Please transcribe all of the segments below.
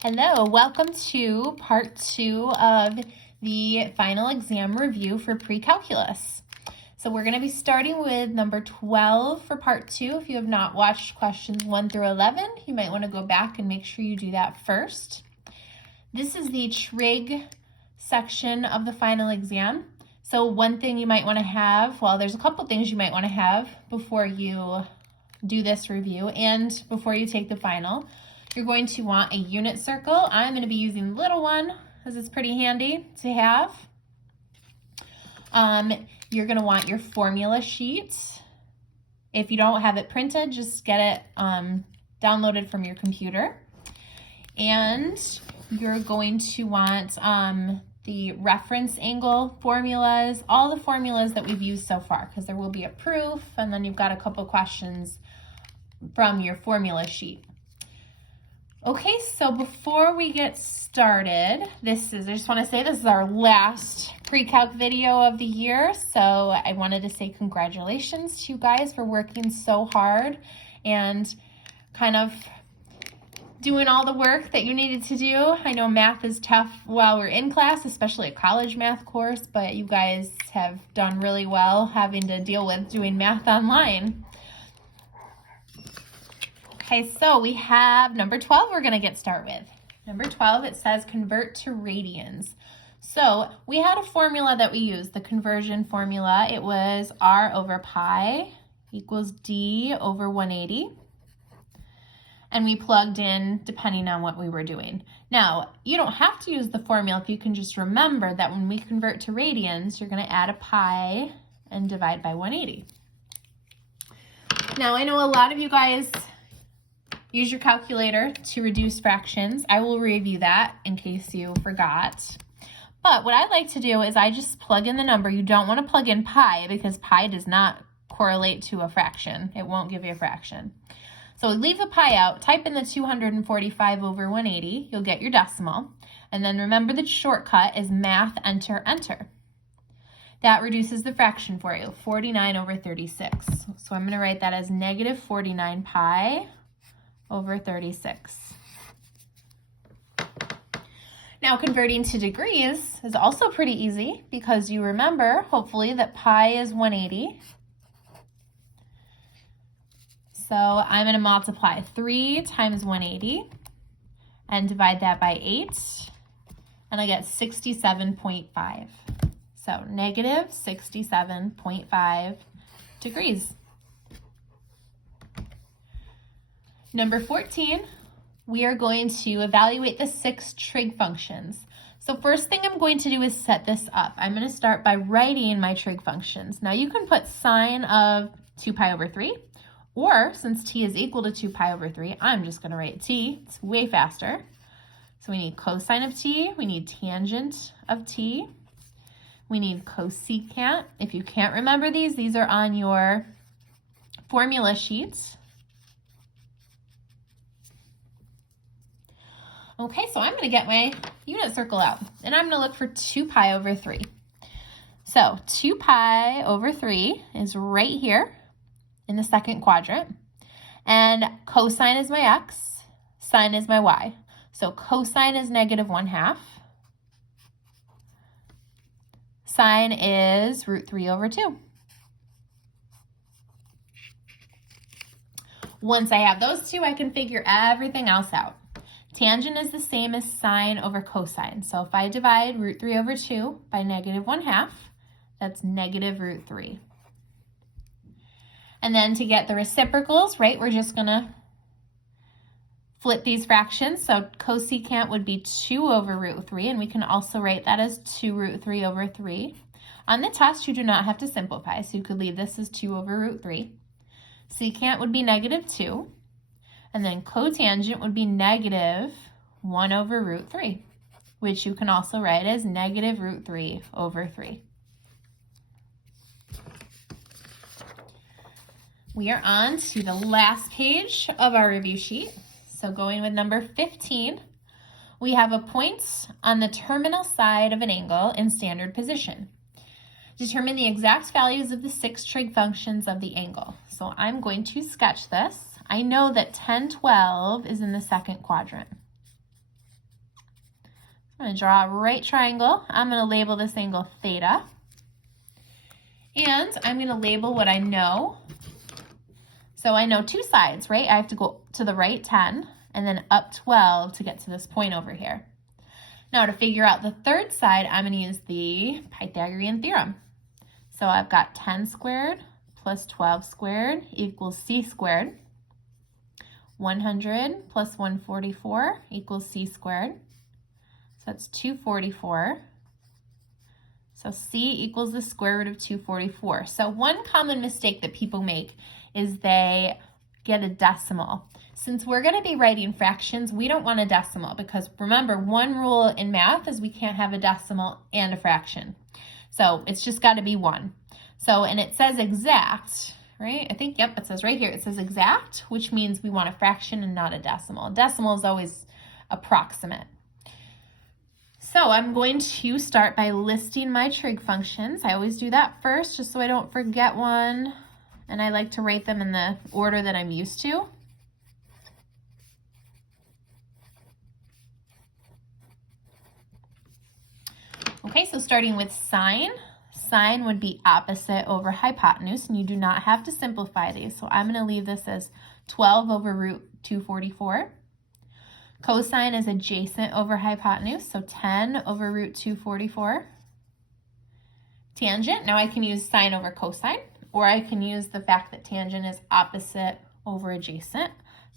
Hello, welcome to part 2 of the final exam review for Precalculus. So we're going to be starting with number 12 for part 2. If you have not watched questions 1 through 11, you might want to go back and make sure you do that first. This is the trig section of the final exam. So one thing you might want to have, well, there's a couple things you might want to have before you do this review and before you take the final. You're going to want a unit circle. I'm going to be using the little one because it's pretty handy to have. You're going to want your formula sheet. If you don't have it printed, just get it downloaded from your computer. And you're going to want the reference angle formulas, all the formulas that we've used so far, because there will be a proof, and then you've got a couple questions from your formula sheet. Okay, so before we get started, I just want to say this is our last pre-calc video of the year, so I wanted to say congratulations to you guys for working so hard and kind of doing all the work that you needed to do. I know math is tough while we're in class, especially a college math course, but you guys have done really well having to deal with doing math online. Okay, so we have number 12 we're going to get started with. Number 12, it says convert to radians. So we had a formula that we used, the conversion formula. It was r over pi equals d over 180. And we plugged in depending on what we were doing. Now, you don't have to use the formula if you can just remember that when we convert to radians, you're going to add a pi and divide by 180. Now, I know a lot of you guys use your calculator to reduce fractions. I will review that in case you forgot. But what I like to do is I just plug in the number. You don't want to plug in pi because pi does not correlate to a fraction. It won't give you a fraction. So leave the pi out, type in the 245 over 180. You'll get your decimal. And then remember the shortcut is math, enter, enter. That reduces the fraction for you, 49 over 36. So I'm going to write that as negative 49 pi over 36. Now converting to degrees is also pretty easy because you remember, hopefully, that pi is 180. So I'm going to multiply 3 times 180 and divide that by 8, and I get 67.5. So negative 67.5 degrees. Number 14, we are going to evaluate the 6 trig functions. So first thing I'm going to do is set this up. I'm going to start by writing my trig functions. Now you can put sine of 2 pi over 3, or since t is equal to 2 pi over 3, I'm just going to write t. It's way faster. So we need cosine of t, we need tangent of t, we need cosecant. If you can't remember these are on your formula sheets. Okay, so I'm going to get my unit circle out, and I'm going to look for 2 pi over 3. So 2 pi over 3 is right here in the second quadrant, and cosine is my x, sine is my y. So cosine is negative 1/2. Sine is root 3 over 2. Once I have those two, I can figure everything else out. Tangent is the same as sine over cosine. So if I divide root 3 over 2 by negative 1/2, that's negative root 3. And then to get the reciprocals, right, we're just going to flip these fractions. So cosecant would be 2 over root 3, and we can also write that as 2 root 3 over 3. On the test, you do not have to simplify, so you could leave this as 2 over root 3. Secant would be negative 2. And then cotangent would be negative 1 over root 3, which you can also write as negative root 3 over 3. We are on to the last page of our review sheet. So going with number 15, we have a point on the terminal side of an angle in standard position. Determine the exact values of the 6 trig functions of the angle. So I'm going to sketch this. I know that 10, 12 is in the second quadrant. I'm going to draw a right triangle. I'm going to label this angle theta. And I'm going to label what I know. So I know two sides, right? I have to go to the right 10 and then up 12 to get to this point over here. Now to figure out the third side, I'm going to use the Pythagorean theorem. So I've got 10 squared plus 12 squared equals c squared. 100 plus 144 equals c squared. So that's 244. So c equals the square root of 244. So one common mistake that people make is they get a decimal. Since we're going to be writing fractions, we don't want a decimal because remember, one rule in math is we can't have a decimal and a fraction. So it's just got to be one. So, and it says exact, right? I think, yep, it says right here, it says exact, which means we want a fraction and not a decimal. A decimal is always approximate. So I'm going to start by listing my trig functions. I always do that first just so I don't forget one. And I like to write them in the order that I'm used to. Okay, so starting with sine. Sine would be opposite over hypotenuse, and you do not have to simplify these. So I'm going to leave this as 12 over root 244. Cosine is adjacent over hypotenuse, so 10 over root 244. Tangent, now I can use sine over cosine, or I can use the fact that tangent is opposite over adjacent,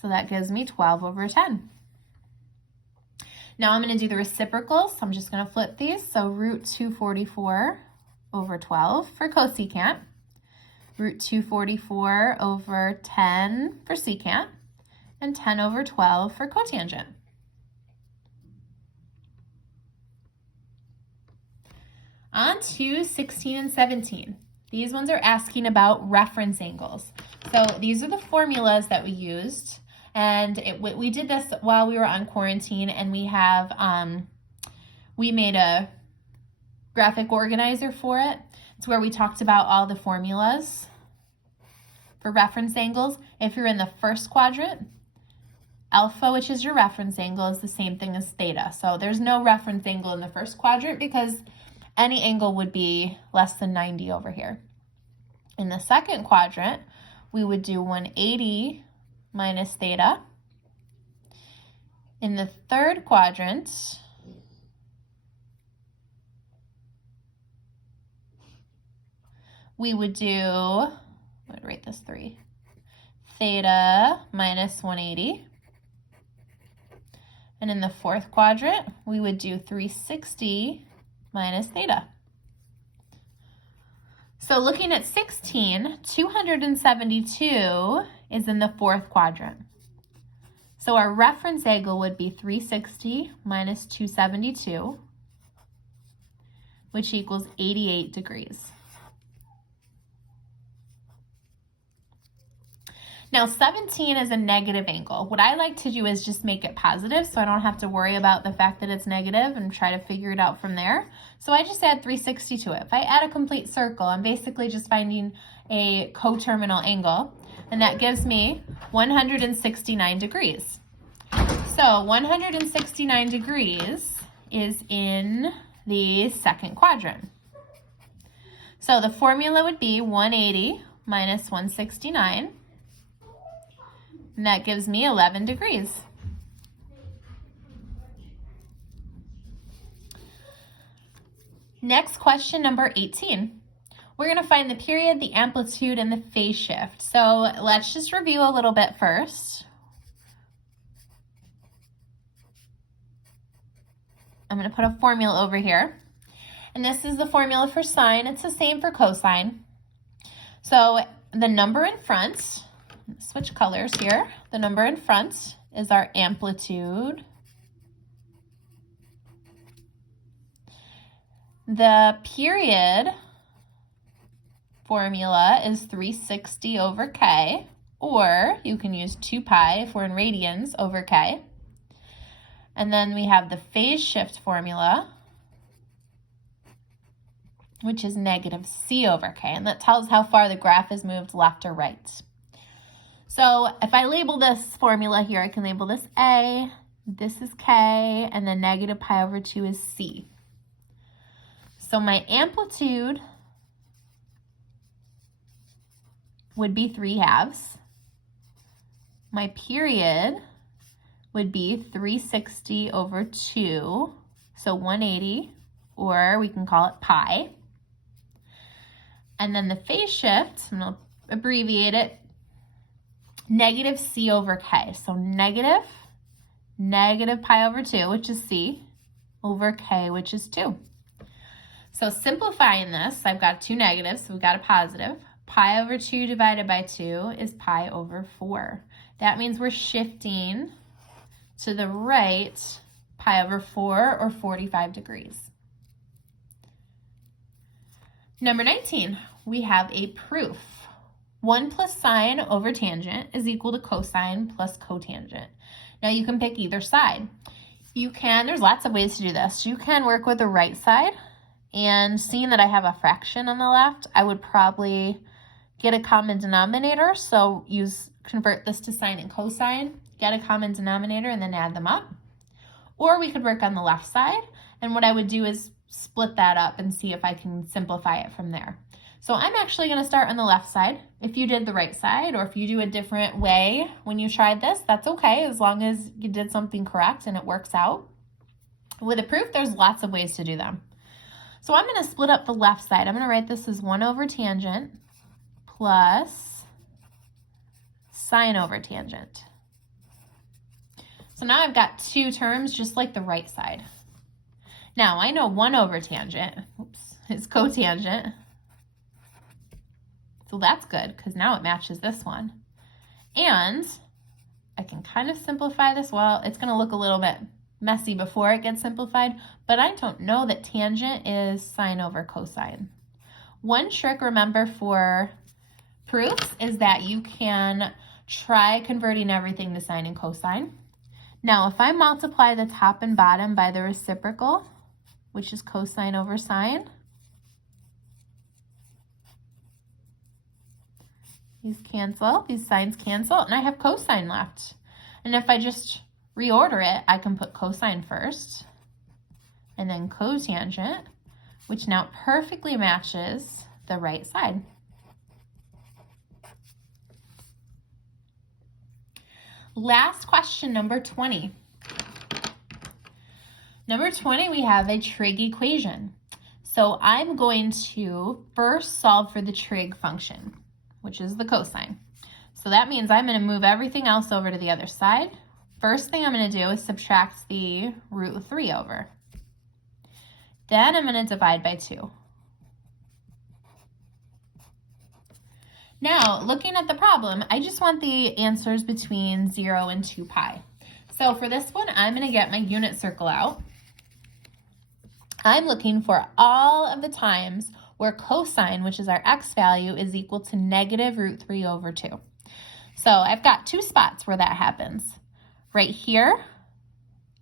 so that gives me 12 over 10. Now I'm going to do the reciprocals, so I'm just going to flip these, so root 244 over 12 for cosecant, root 244 over 10 for secant, and 10 over 12 for cotangent. On to 16 and 17. These ones are asking about reference angles. So these are the formulas that we used, and we did this while we were on quarantine, and we have we made a graphic organizer for it. It's where we talked about all the formulas for reference angles. If you're in the first quadrant, alpha, which is your reference angle, is the same thing as theta. So there's no reference angle in the first quadrant because any angle would be less than 90 over here. In the second quadrant, we would do 180 minus theta. In the third quadrant, we would do, I would write this 3, theta minus 180. And in the fourth quadrant, we would do 360 minus theta. So looking at 16, 272 is in the fourth quadrant. So our reference angle would be 360 minus 272, which equals 88 degrees. Now 17 is a negative angle. What I like to do is just make it positive so I don't have to worry about the fact that it's negative and try to figure it out from there. So I just add 360 to it. If I add a complete circle, I'm basically just finding a coterminal angle, and that gives me 169 degrees. So 169 degrees is in the second quadrant. So the formula would be 180 minus 169. And that gives me 11 degrees. Next question, number 18. We're going to find the period, the amplitude, and the phase shift. So let's just review a little bit first. I'm going to put a formula over here. And this is the formula for sine. It's the same for cosine. So the number in front, switch colors here. The number in front is our amplitude. The period formula is 360 over k, or you can use 2 pi if we're in radians over k. And then we have the phase shift formula, which is negative c over k, and that tells how far the graph has moved left or right. So if I label this formula here, I can label this A, this is K, and then negative pi over 2 is C. So my amplitude would be 3/2. My period would be 360 over 2, so 180, or we can call it pi. And then the phase shift, I'm going to abbreviate it, negative C over K. So negative pi over 2, which is C, over K, which is 2. So simplifying this, I've got two negatives, so we've got a positive. Pi over 2 divided by 2 is pi over 4. That means we're shifting to the right pi over 4, or 45 degrees. Number 19, we have a proof. 1 plus sine over tangent is equal to cosine plus cotangent. Now you can pick either side. There's lots of ways to do this. You can work with the right side, and seeing that I have a fraction on the left, I would probably get a common denominator. So convert this to sine and cosine, get a common denominator, and then add them up. Or we could work on the left side, and what I would do is split that up and see if I can simplify it from there. So I'm actually going to start on the left side. If you did the right side, or if you do a different way when you tried this, that's okay, as long as you did something correct and it works out. With a proof, there's lots of ways to do them. So I'm going to split up the left side. I'm going to write this as 1 over tangent plus sine over tangent. So now I've got two terms just like the right side. Now I know 1 over tangent, is cotangent. So that's good, because now it matches this one. And I can kind of simplify this. Well, it's going to look a little bit messy before it gets simplified, but I don't know that tangent is sine over cosine. One trick, remember, for proofs is that you can try converting everything to sine and cosine. Now, if I multiply the top and bottom by the reciprocal, which is cosine over sine, these cancel, these signs cancel, and I have cosine left. And if I just reorder it, I can put cosine first, and then cotangent, which now perfectly matches the right side. Last question, number 20. Number 20, we have a trig equation. So I'm going to first solve for the trig function, which is the cosine. So that means I'm going to move everything else over to the other side. First thing I'm going to do is subtract the root 3 over. Then I'm going to divide by 2. Now, looking at the problem, I just want the answers between 0 and 2 pi. So for this one, I'm going to get my unit circle out. I'm looking for all of the times where cosine, which is our x value, is equal to negative root 3 over 2. So I've got two spots where that happens. Right here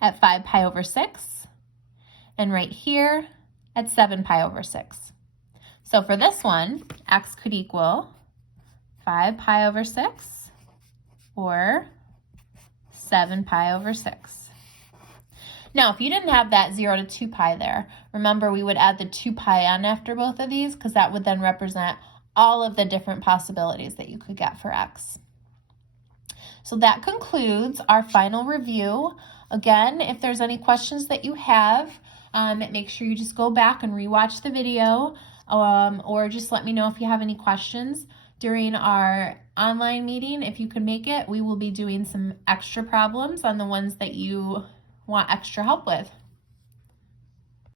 at 5 pi over 6, and right here at 7 pi over 6. So for this one, x could equal 5 pi over 6 or 7 pi over 6. Now, if you didn't have that 0 to 2 pi there, remember we would add the 2 pi on after both of these, because that would then represent all of the different possibilities that you could get for x. So that concludes our final review. Again, if there's any questions that you have, make sure you just go back and rewatch the video, or just let me know if you have any questions. During our online meeting, if you can make it, we will be doing some extra problems on the ones that you want extra help with.